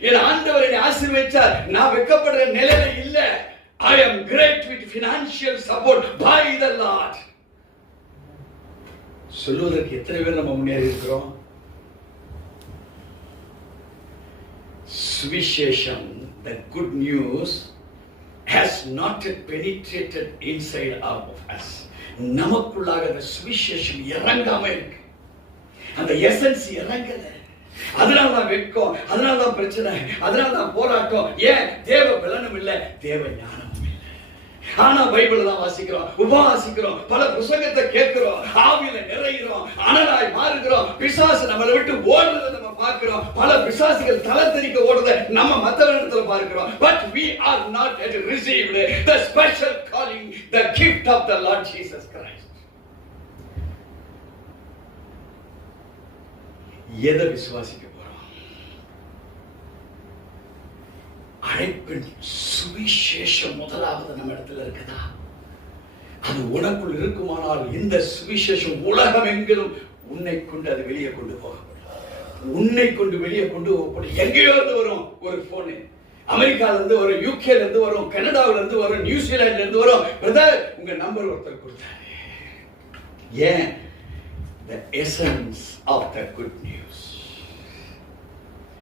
என் ஆண்டவர் என்னை ஆசீர்வதித்தார், நான் வெட்கப்படுற நிலையில இல்ல. I am great with financial support by the Lord. சொல்லுவதற்கு எத்தனை பேர் நம்ம முன்னேறி இருக்கிறோம்? சுவிசேஷம், the good news has not yet penetrated inside of us. நமக்குள்ளாக அந்த சுவிசேஷம் இறங்காம இருக்கு. அந்த எசன்ஸ் இறங்கல. அதனாலதான் வெட்கம், அதனாலதான் பிரச்சனை, அதனாலதான் போராட்டம். ஏன்? தேவ பலனும் இல்ல, தேவ ஞானமும் இல்ல. ஆனா பைபிள் தான் வாசிக்கிறோம், உபவாசிக்கிறோம், பல புத்தகத்தை கேட்கிறோம், ஆவியில நிறைகிறோம், அனலாய் மாறுகிறோம், பிசாசு நம்மளை விட்டு ஓடுறதை நம்ம பார்க்கிறோம். பல பிசாசுகள் தலை தெறிக்க ஓடுறதை நம்ம மற்றவரிடத்துல பார்க்கிறோம். But we are not yet received the special calling, the gift of the Lord Jesus Christ. எதை விசுவாசிக்க போறோம்? அழைப்பின் சுவிசேஷம் முதலாவது நம்ம இடத்துல இருக்குதா? அது உனக்குள் இருக்குமானால் இந்த சுவிசேஷம் உலகம் எங்கிலும் உன்னை கொண்டு அது வெளியே கொண்டு போகப்படும். உன்னை கொண்டு வெளியே கொண்டு போகப்படும். எங்கேயோ இருந்து வரும் ஒரு போனு, அமெரிக்கால இருந்து வரும், யூகேல இருந்து வரும், கனடாவில இருந்து வரும், நியூசிலாந்துல இருந்து வரும். பிரதர், உங்க நம்பர் ஒருத்தர் கொடுத்தாரு. ஏன்? The essence of the good news.